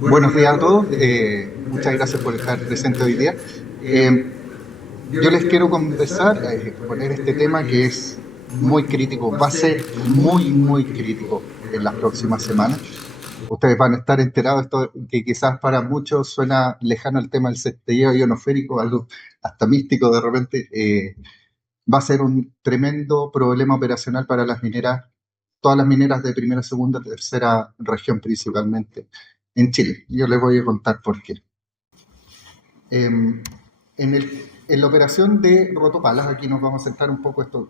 Buenos días a todos, muchas gracias por estar presente hoy día. Yo les quiero conversar, poner este tema que es muy crítico, va a ser muy crítico en las próximas semanas. Ustedes van a estar enterados de esto que quizás para muchos suena lejano el tema del centelleo ionosférico, algo hasta místico de repente. Va a ser un tremendo problema operacional para las mineras, todas las mineras de primera, segunda, tercera región principalmente en Chile. Yo les voy a contar por qué. En la operación de rotopalas, aquí nos vamos a centrar un poco, esto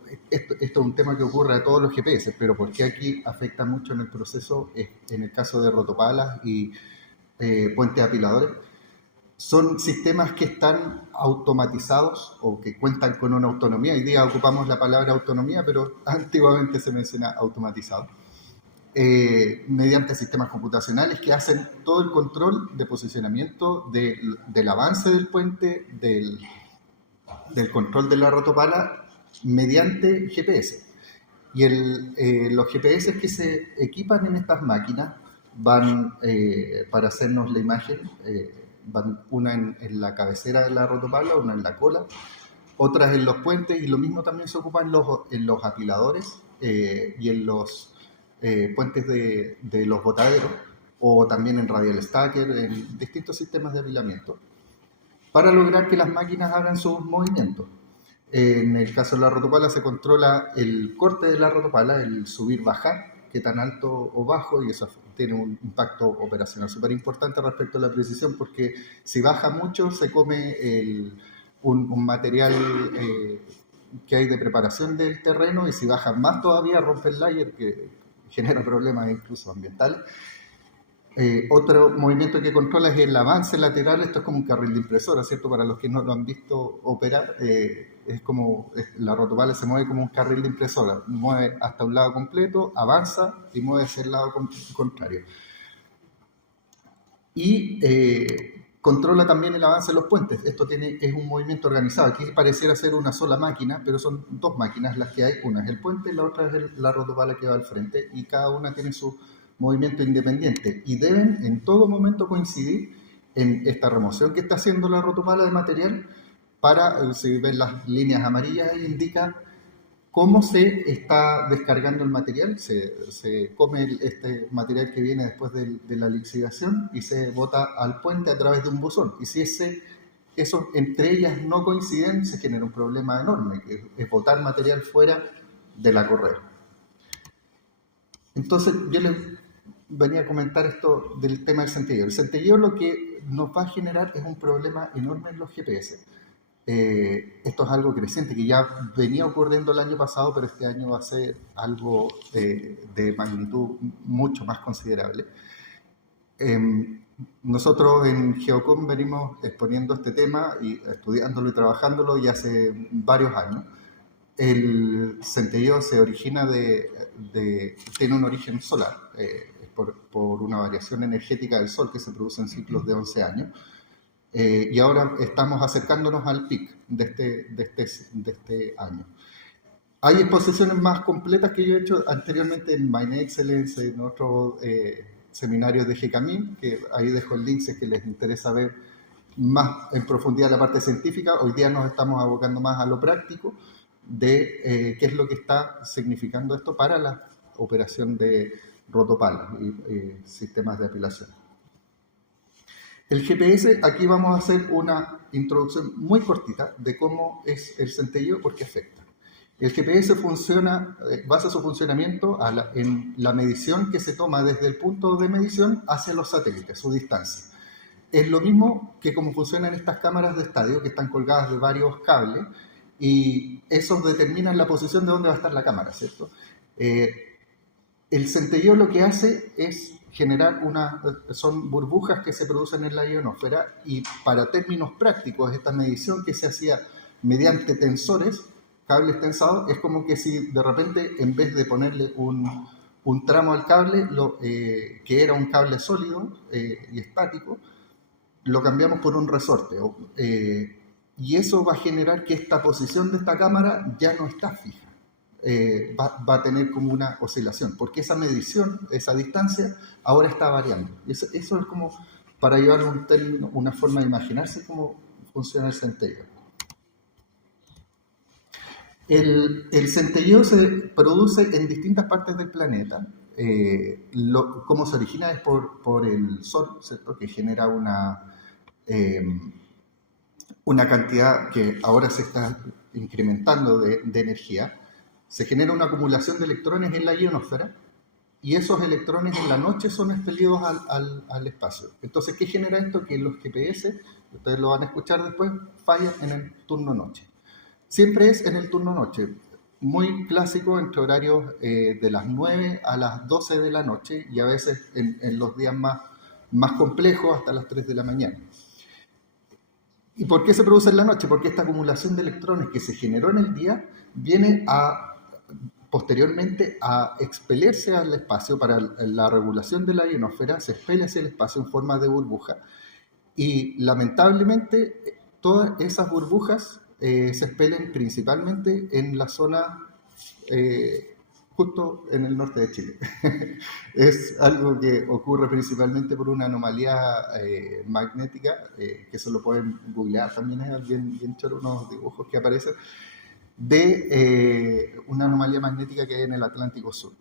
es un tema que ocurre a todos los GPS, pero por qué aquí afecta mucho en el proceso, en el caso de rotopalas y puentes apiladores. Son sistemas que están automatizados o que cuentan con una autonomía. Hoy día ocupamos la palabra autonomía, pero antiguamente se menciona automatizado. Mediante sistemas computacionales que hacen todo el control de posicionamiento del avance del puente, del control de la rotopala mediante GPS. Y los GPS que se equipan en estas máquinas van, para hacernos la imagen, van una en la cabecera de la rotopala, una en la cola, otras en los puentes, y lo mismo también se ocupa en los apiladores y en los puentes de los botaderos, o también en radial stacker, en distintos sistemas de apilamiento, para lograr que las máquinas hagan sus movimientos. En el caso de la rotopala se controla el corte de la rotopala, el subir-bajar, qué tan alto o bajo, y eso tiene un impacto operacional súper importante respecto a la precisión, porque si baja mucho se come un material que hay de preparación del terreno, y si baja más todavía rompe el layer, que genera problemas incluso ambientales. Otro movimiento que controla es el avance lateral. Esto es como un carril de impresora, ¿cierto? Para los que no lo han visto operar, es como la rotopala se mueve como un carril de impresora, mueve hasta un lado completo, avanza y mueve hacia el lado contrario. Y controla también el avance de los puentes. Esto es un movimiento organizado. Aquí pareciera ser una sola máquina, pero son dos máquinas las que hay. Una es el puente y la otra es la rotopala que va al frente, y cada una tiene su movimiento independiente, y deben en todo momento coincidir en esta remoción que está haciendo la rotopala de material. Para, si ven las líneas amarillas, ahí indica cómo se está descargando el material. Se come este material que viene después de la lixiviación y se bota al puente a través de un buzón. Y si eso entre ellas no coinciden, se genera un problema enorme, que es botar material fuera de la correa. Entonces, yo les venía a comentar esto del tema del centelleo. El centelleo lo que nos va a generar es un problema enorme en los GPS. Esto es algo creciente que ya venía ocurriendo el año pasado, pero este año va a ser algo de magnitud mucho más considerable. Nosotros en Geocom venimos exponiendo este tema y estudiándolo y trabajándolo ya hace varios años. El centelleo se origina tiene un origen solar, por una variación energética del Sol que se produce en ciclos de 11 años. Y ahora estamos acercándonos al pic de este año. Hay exposiciones más completas que yo he hecho anteriormente en Mine Excellence, en otros seminarios de GCAMIN, que ahí dejo el link si es que les interesa ver más en profundidad la parte científica. Hoy día nos estamos abocando más a lo práctico de qué es lo que está significando esto para la operación de rotopalas y sistemas de apilación. El GPS, aquí vamos a hacer una introducción muy cortita de cómo es el centelleo, porque afecta. El GPS basa su funcionamiento en la medición que se toma desde el punto de medición hacia los satélites, su distancia. Es lo mismo que cómo funcionan estas cámaras de estadio, que están colgadas de varios cables, y esos determinan la posición de dónde va a estar la cámara, ¿cierto? El centelleo lo que hace es generar son burbujas que se producen en la ionosfera, y para términos prácticos, esta medición que se hacía mediante tensores, cables tensados, es como que si de repente, en vez de ponerle un tramo al cable, que era un cable sólido y estático, lo cambiamos por un resorte. Y eso va a generar que esta posición de esta cámara ya no está fija. va a tener como una oscilación, porque esa medición, esa distancia, ahora está variando. Eso es como, para llevar un término, una forma de imaginarse cómo funciona el centelleo. El centelleo se produce en distintas partes del planeta. Cómo se origina es por el Sol, ¿cierto? Que genera una cantidad que ahora se está incrementando de energía. Se genera una acumulación de electrones en la ionosfera y esos electrones en la noche son expelidos al espacio. Entonces, ¿qué genera esto? Que los GPS, ustedes lo van a escuchar después, fallan en el turno noche. Siempre es en el turno noche, muy clásico entre horarios de las 9 a las 12 de la noche y a veces en los días más complejos hasta las 3 de la mañana. ¿Y por qué se produce en la noche? Porque esta acumulación de electrones que se generó en el día viene posteriormente a expelirse al espacio. Para la regulación de la ionosfera se expele hacia el espacio en forma de burbuja y lamentablemente todas esas burbujas se expelen principalmente en la zona justo en el norte de Chile. Es algo que ocurre principalmente por una anomalía magnética, que eso lo pueden googlear también, es bien choro, unos dibujos que aparecen, de una anomalía magnética que hay en el Atlántico Sur.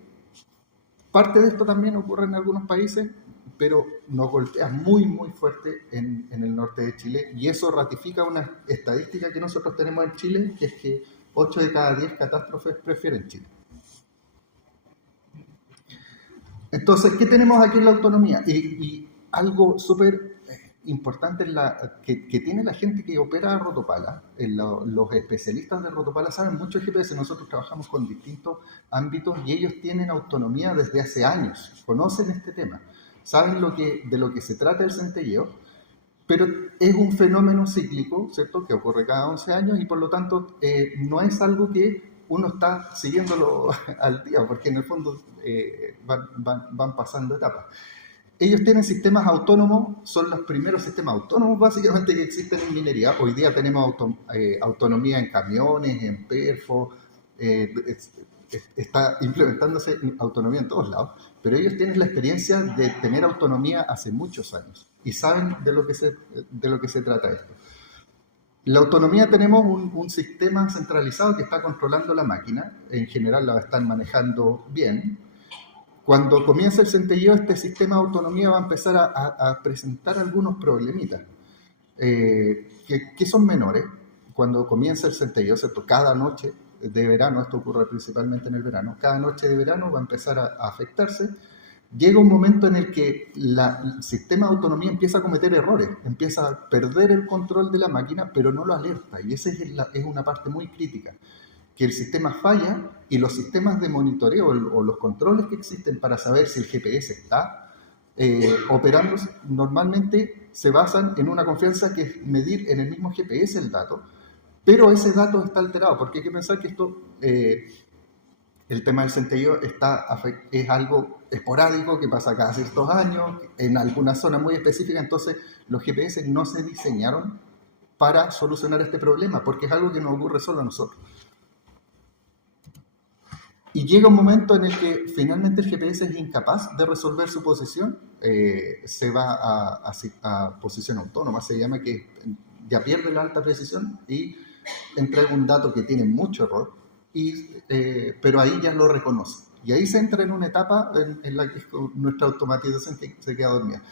Parte de esto también ocurre en algunos países, pero nos golpea muy fuerte en el norte de Chile, y eso ratifica una estadística que nosotros tenemos en Chile, que es que 8 de cada 10 catástrofes prefieren Chile. Entonces, ¿qué tenemos aquí en la autonomía? Y algo súper importante que tiene la gente que opera a Rotopala, los especialistas de Rotopala saben mucho de GPS. Nosotros trabajamos con distintos ámbitos y ellos tienen autonomía desde hace años, conocen este tema, saben de lo que se trata el centelleo, pero es un fenómeno cíclico, ¿cierto?, que ocurre cada 11 años y por lo tanto no es algo que uno está siguiéndolo al día, porque en el fondo van pasando etapas. Ellos tienen sistemas autónomos, son los primeros sistemas autónomos básicamente que existen en minería. Hoy día tenemos autonomía en camiones, en perfo, está implementándose autonomía en todos lados, pero ellos tienen la experiencia de tener autonomía hace muchos años y saben de lo que se trata esto. La autonomía, tenemos un sistema centralizado que está controlando la máquina, en general la están manejando bien. Cuando comienza el centelleo, este sistema de autonomía va a empezar a presentar algunos problemitas que son menores. Cuando comienza el centelleo, ¿cierto?, cada noche de verano, esto ocurre principalmente en el verano, cada noche de verano va a empezar a afectarse. Llega un momento en el que el sistema de autonomía empieza a cometer errores, empieza a perder el control de la máquina, pero no lo alerta, y esa es una parte muy crítica, que el sistema falla y los sistemas de monitoreo o los controles que existen para saber si el GPS está operando normalmente se basan en una confianza que es medir en el mismo GPS el dato, pero ese dato está alterado, porque hay que pensar que esto, el tema del centelleo es algo esporádico que pasa cada ciertos años, en alguna zona muy específica. Entonces los GPS no se diseñaron para solucionar este problema, porque es algo que nos ocurre solo a nosotros. Y llega un momento en el que finalmente el GPS es incapaz de resolver su posición, se va a posición autónoma, se llama, que ya pierde la alta precisión y entrega un dato que tiene mucho error, pero ahí ya lo reconoce. Y ahí se entra en una etapa en la que nuestra automatización se queda dormida.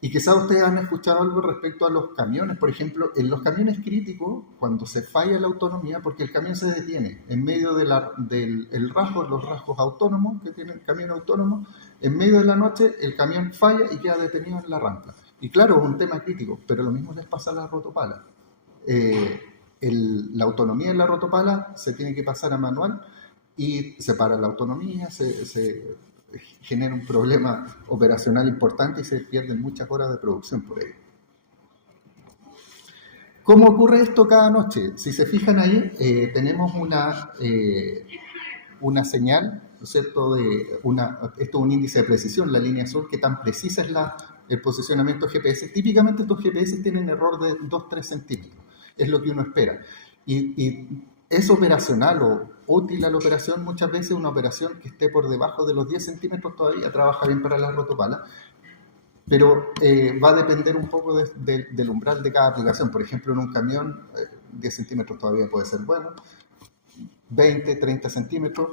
Y quizás ustedes han escuchado algo respecto a los camiones. Por ejemplo, en los camiones críticos, cuando se falla la autonomía, porque el camión se detiene en medio de los rasgos autónomos que tiene el camión autónomo, en medio de la noche el camión falla y queda detenido en la rampa. Y claro, es un tema crítico, pero lo mismo les pasa a la rotopala. La autonomía en la rotopala se tiene que pasar a manual y se para la autonomía, se genera un problema operacional importante y se pierden muchas horas de producción por ello. ¿Cómo ocurre esto cada noche? Si se fijan ahí, tenemos una señal, ¿no es cierto? Esto es un índice de precisión, la línea azul, que tan precisa es el posicionamiento GPS. Típicamente estos GPS tienen error de 2-3 centímetros, es lo que uno espera. Y es operacional útil a la operación. Muchas veces una operación que esté por debajo de los 10 centímetros todavía trabaja bien para la rotopala, pero va a depender un poco del umbral de cada aplicación. Por ejemplo, en un camión, 10 centímetros todavía puede ser bueno, 20, 30 centímetros.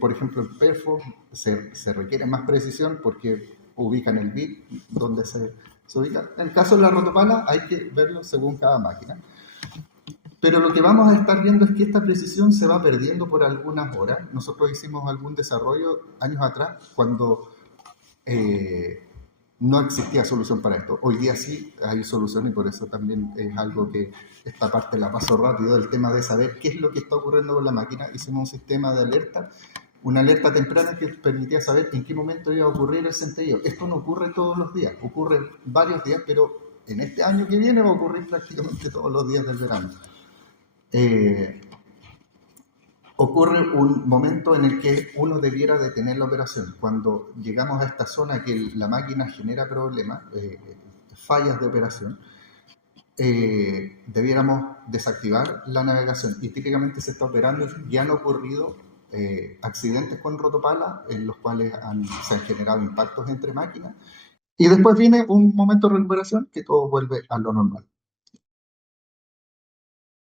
Por ejemplo, en perfo se requiere más precisión porque ubican el bit donde se ubica. En el caso de la rotopala hay que verlo según cada máquina. Pero lo que vamos a estar viendo es que esta precisión se va perdiendo por algunas horas. Nosotros hicimos algún desarrollo años atrás cuando no existía solución para esto. Hoy día sí hay solución y por eso también es algo que esta parte la paso rápido, el tema de saber qué es lo que está ocurriendo con la máquina. Hicimos un sistema de alerta, una alerta temprana que permitía saber en qué momento iba a ocurrir el centelleo. Esto no ocurre todos los días, ocurre varios días, pero en este año que viene va a ocurrir prácticamente todos los días del verano. Ocurre un momento en el que uno debiera detener la operación. Cuando llegamos a esta zona que la máquina genera problemas, fallas de operación, debiéramos desactivar la navegación. Y típicamente se está operando, ya han ocurrido accidentes con rotopala en los cuales se han generado impactos entre máquinas. Y después viene un momento de recuperación que todo vuelve a lo normal.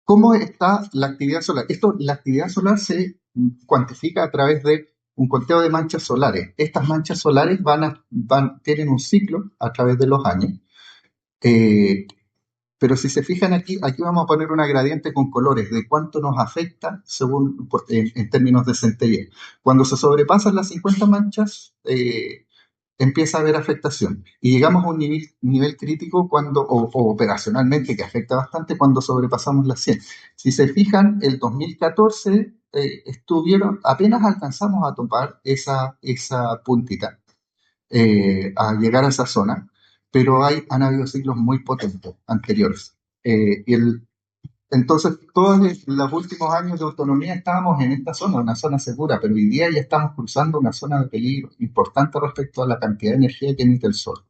¿Cómo está la actividad solar? La actividad solar se cuantifica a través de un conteo de manchas solares. Estas manchas solares tienen un ciclo a través de los años. Pero si se fijan aquí vamos a poner una gradiente con colores de cuánto nos afecta en términos de centelleo. Cuando se sobrepasan las 50 manchas, empieza a haber afectación. Y llegamos a un nivel crítico o operacionalmente que afecta bastante cuando sobrepasamos las 100. Si se fijan, el 2014 apenas alcanzamos a topar esa puntita, a llegar a esa zona, pero han habido ciclos muy potentes anteriores. Entonces, todos los últimos años de autonomía estábamos en esta zona, una zona segura, pero hoy día ya estamos cruzando una zona de peligro importante respecto a la cantidad de energía que emite el sol.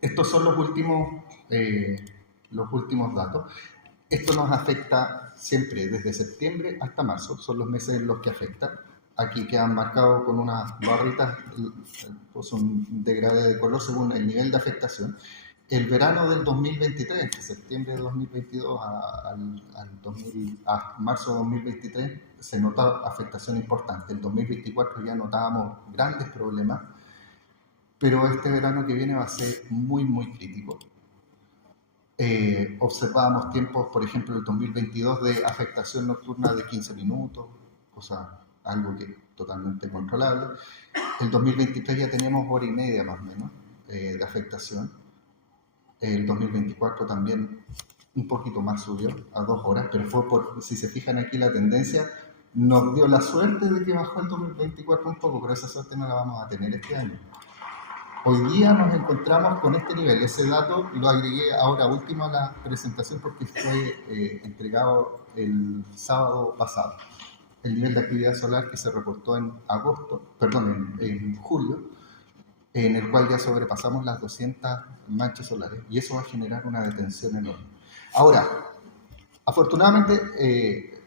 Estos son los últimos datos. Esto nos afecta siempre desde septiembre hasta marzo, son los meses en los que afecta. Aquí quedan marcados con unas barritas, pues un degradé de color según el nivel de afectación. El verano del 2023, de septiembre de 2022 a marzo de 2023, se nota afectación importante. En 2024 ya notábamos grandes problemas, pero este verano que viene va a ser muy, muy crítico. Observábamos tiempos, por ejemplo, el 2022 de afectación nocturna de 15 minutos, o sea, algo que es totalmente controlable. El 2023 ya teníamos hora y media más o menos de afectación. El 2024 también un poquito más subió a 2 horas, pero si se fijan aquí la tendencia, nos dio la suerte de que bajó el 2024 un poco, pero esa suerte no la vamos a tener este año. Hoy día nos encontramos con este nivel. Ese dato lo agregué ahora último a la presentación porque fue entregado el sábado pasado. El nivel de actividad solar que se reportó en julio, en el cual ya sobrepasamos las 200 manchas solares y eso va a generar una detención enorme. Ahora, afortunadamente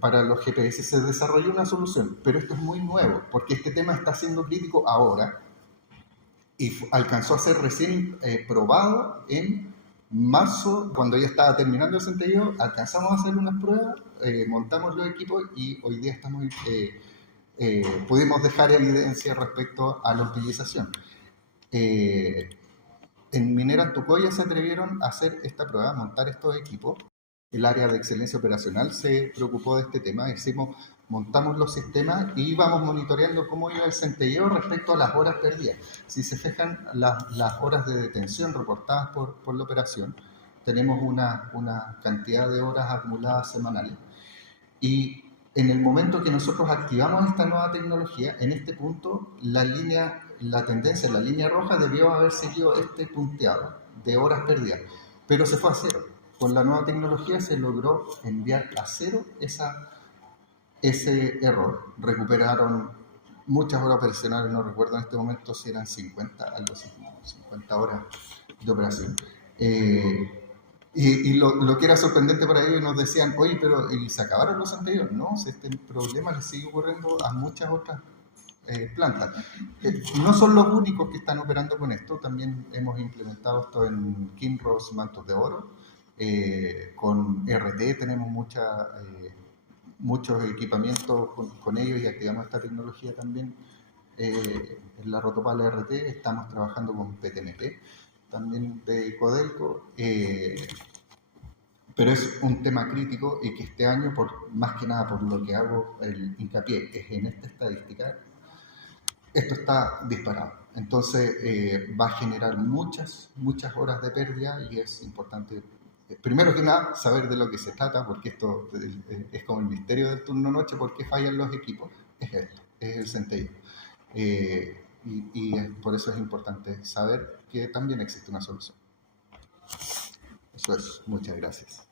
para los GPS se desarrolló una solución, pero esto es muy nuevo porque este tema está siendo crítico ahora y alcanzó a ser recién probado en marzo, cuando ya estaba terminando el centelleo. Alcanzamos a hacer unas pruebas, montamos los equipos y hoy día pudimos dejar evidencia respecto a la utilización. En Minera Antucoya se atrevieron a hacer esta prueba, a montar estos equipos. El área de excelencia operacional se preocupó de este tema. Montamos los sistemas y íbamos monitoreando cómo iba el centelleo respecto a las horas perdidas. Si se fijan, las horas de detención reportadas por la operación, tenemos una cantidad de horas acumuladas semanales. Y en el momento que nosotros activamos esta nueva tecnología, en este punto la tendencia, la línea roja debió haber seguido este punteado de horas perdidas, pero se fue a cero. Con la nueva tecnología se logró enviar a cero ese error. Recuperaron muchas horas operacionales, no recuerdo en este momento si eran 50, algo así, 50 horas de operación. Y lo que era sorprendente para ellos, nos decían, oye, pero ¿y se acabaron los anteriores? No, si este problema les sigue ocurriendo a muchas otras plantas. No son los únicos que están operando con esto, también hemos implementado esto en Kinross Mantos de Oro, con RT tenemos muchos equipamientos con ellos y activamos esta tecnología también. En la Rotopala RT estamos trabajando con PTMP, también de Codelco, pero es un tema crítico y que este año, más que nada por lo que hago el hincapié, es en esta estadística, esto está disparado. Entonces va a generar muchas horas de pérdida y es importante, primero que nada, saber de lo que se trata, porque esto es como el misterio del turno noche, ¿por qué fallan los equipos? Es esto, es el centello. Por eso es importante saber que también existe una solución. Eso es, muchas gracias.